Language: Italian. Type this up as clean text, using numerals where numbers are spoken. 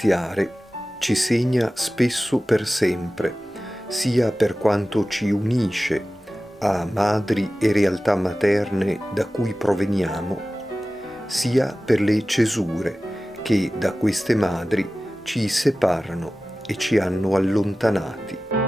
iniziare ci segna spesso per sempre, sia per quanto ci unisce a madri e realtà materne da cui proveniamo, sia per le cesure che da queste madri ci separano e ci hanno allontanati.